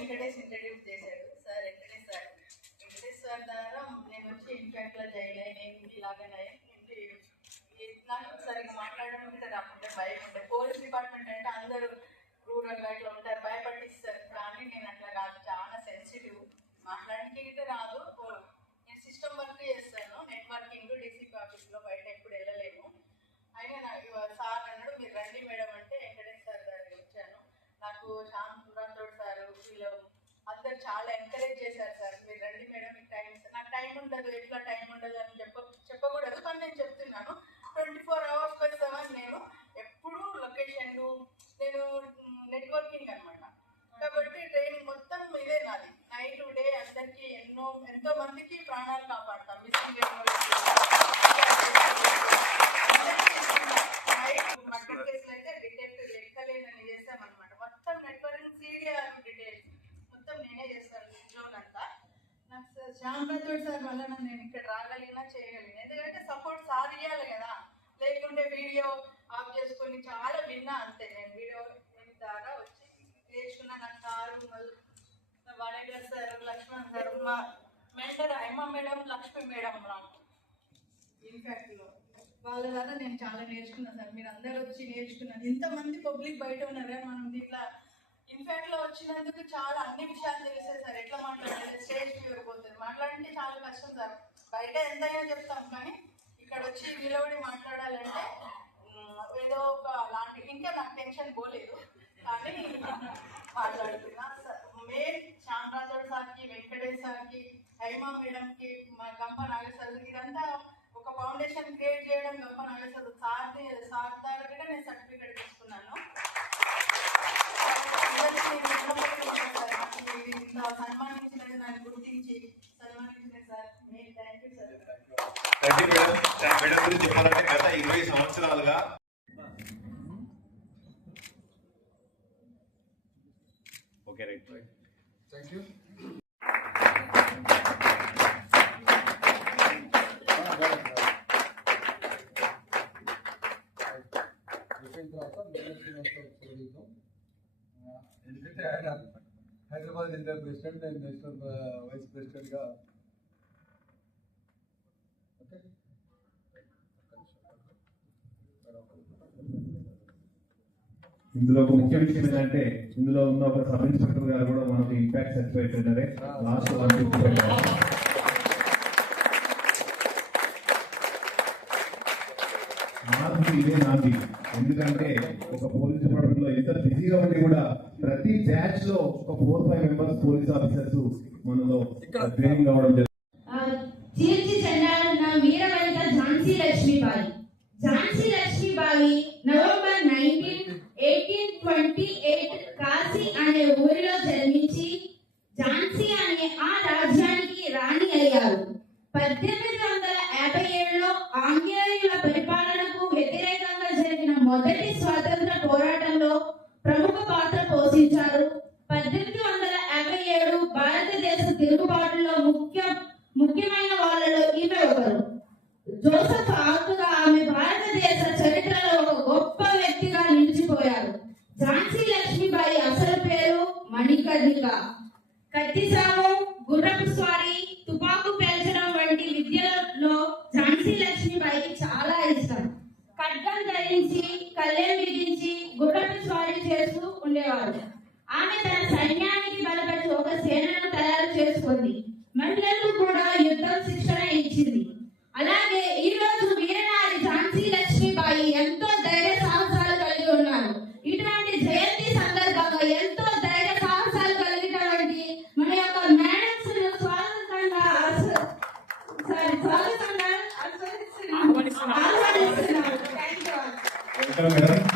Venkatesh introduce చేశాడు. Sir Venkatesh sir. Venkatesh sir ద్వారా నేను వచ్చి ఇన్ఫాక్ట్లో జాయిన్ అయ్యాను ఇలాగనే నాకు సరిగ్గా మాట్లాడడం ఉంటే రాకుంటే భయం ఉంటే పోలీస్ డిపార్ట్మెంట్ అంటే అందరూ రూరల్గా ఇట్లా ఉంటారు భయపట్టిస్తారు కానీ నేను అట్లా కాదు చాలా సెన్సిటివ్ మాట్లాడడానికి అయితే రాదు. నేను సిస్టమ్ వర్క్ చేస్తాను. నెట్వర్కింగ్ డీసీపీ ఆఫీస్లో బయట ఎప్పుడు వెళ్ళలేము. అయినా నాకు సార్ అన్నాడు మీరు రండి మేడం అంటే వెంకటేష్ సార్ దగ్గరికి వచ్చాను నాకు శాంతి రాథోడ్ సార్ వీళ్ళు అందరు చాలా ఎంకరేజ్ చేశారు సార్ మీరు రండి మేడం మీకు టైం ఇస్తాను నాకు టైం ఉండదు ఎట్లా టైం ఉండదు అని చెప్ప చెప్పకూడదు కానీ నేను చెప్తున్నాను ట్వంటీ ఫోర్ అవర్స్ వస్తామని నేను ఎప్పుడూ లొకేషన్లు నేను నెట్వర్కింగ్ అనమాట కాబట్టి ట్రైనింగ్ మొత్తం ఇదే నాది నైట్ డే అందరికీ ఎన్నో ఎంతో మందికి ప్రాణాలు కాపాడతాం. మిస్సింగ్ మర్డర్ కేసులు అయితే డిటెక్టివ్ లెక్కలేనని చేసామన్నమాట మొత్తం నెట్వర్కింగ్ సీరియల్ డీటెయిల్స్ మొత్తం నేనే చేస్తాను జోన్ అంతా. నాకు సార్ శ్యామ్ సార్ వల్ల నేను ఇక్కడ రాగలిగినా చేయగలిగిన. ఎందుకంటే సపోర్ట్ సార్ ఇవ్వాలి కదా. లేకుంటే వీడియో ఆఫ్ చేసుకొని చాలా విన్నా అంతే. నేను వీడియో ద్వారా వచ్చి నేర్చుకున్న నాకు సారు వాడేగర్ సార్ లక్ష్మణ్ సార్ మా mentor Haima madam Lakshmi madam నాకు ఇన్ఫాక్ట్లో వాళ్ళ ద్వారా నేను చాలా నేర్చుకున్నాను సార్. మీరు అందరూ వచ్చి నేర్చుకున్నాను ఇంతమంది పబ్లిక్ బయట ఉన్నారే. మనం దీంట్లో ఇన్ఫాక్ట్లో వచ్చినందుకు చాలా అన్ని విషయాలు తెలిసాయి సార్. ఎట్లా మాట్లాడాలి స్టేజ్ ఫీవర్ పోతుంది మాట్లాడంటే చాలా కష్టం సార్. బయట ఎంతైనా చెప్తాం కానీ ఇక్కడ వచ్చి నిలబడి మాట్లాడాలంటే ఏదో ఒక లాంటి ఇంకా నాకు టెన్షన్ పోలేదు కానీ మాట్లాడుతున్నా సార్ మెయిన్ శ్యామ్ రాథోడ్ సార్కి వెంకటేష్ సార్కి హైమా మేడంకి మా గంప నాగేశ్వర ఇదంతా ఒక ఫౌండేషన్ క్రియేట్ చేయడం గంప నాగేశ్వర సార్ సార్ ద్వారా కూడా నేను సర్టిఫికేట్ తీసుకున్నాను. అందరికీ నేను రుణపడి ఉంటాను సార్. నాకు ఇది ఇంత సన్మానించినది నన్ను గుర్తించి సన్మానించిన sir. Main thank you sir thank you madam madam గురించి చెప్పాలంటే గత ఇరవై సంవత్సరాలుగా ఓకే రైట్ థ్యాంక్ యూ ఎందుకంటే ఆయన హైదరాబాద్ ఇంటర్ ప్రెసిడెంట్ నేను నేషనల్ వైస్ ప్రెసిడెంట్గా. ఓకే. ఇందులో ఒక ముఖ్య విషయం ఏంటంటే ఇందులో ఉన్న ఒక సబ్ ఇన్స్పెక్టర్ గారు కూడా మనకు ఇంపాక్ట్ సర్టిఫికేట్ ఉన్నారే లాస్ట్ వన్ ఫిఫ్టీ మార్పు ఇదే నాది. ఎందుకంటే ఒక పోలీస్ డిపార్ట్మెంట్లో ఎంత బిజీగా ఉండి కూడా ప్రతి బ్యాచ్లో ఒక four five members police officers మనలో ట్రైనింగ్ ఆ, తీర్చి చెందాలన్న వీరవనిత Jhansi Lakshmibai. Jhansi Lakshmibai November nineteen eighteen twenty eight Kashi అనే ఊరిలో జన్మించి ఝాన్సీ అనే ఆ రాజ్యానికి రాణి అయ్యారు. పద్దెనిమిది వందల యాభై ఏడులో ఆంగ్లేయుల ప్రముఖ పాత్ర పోషించారు. పద్దెనిమిది వందల యాభై ఏడు భారతదేశ తిరుగుబాటులో ముఖ్య ముఖ్యమైన వాళ్ళలో ఈమె ఒకరు. జోసఫ్ ఆకుగా ఆమె భారతదేశ చరిత్రలో ఒక గొప్ప వ్యక్తిగా నిలిచిపోయారు. ఝాన్సీ లక్ష్మీబాయి అసలు పేరు మణికర్ణిక. కత్తిసాము గుర్రపు స్వారీ తుపాకు పేల్చడం వంటి విద్యలో ఝాన్సీ లక్ష్మీబాయికి చాలా ఇష్టం. ఖడ్గం ధరించి కళ్ళెం బిగించి గుర్రపు చేస్తూ ఉండేవారు. ఆమె తన సైన్యానికి బలపరిచి ఒక సేనను తయారు చేసుకుంది. మహిళలకు కూడా యుద్ధం శిక్షణ ఇచ్చింది. అలాగే ఈ రోజు వీరనారి ఝాన్సీ లక్ష్మీబాయి ఎంతో ధైర్య సాహసాలు కలిగి ఉన్నారు. ఇటువంటి జయంతి సందర్భంగా ఎంతో ధైర్య సాహసాలు కలిగినటువంటి మన యొక్క మేడమ్స్ స్వాగతంగా ఆస్- సారీ స్వాగతంగా ఆస్వాదిస్తున్నాం.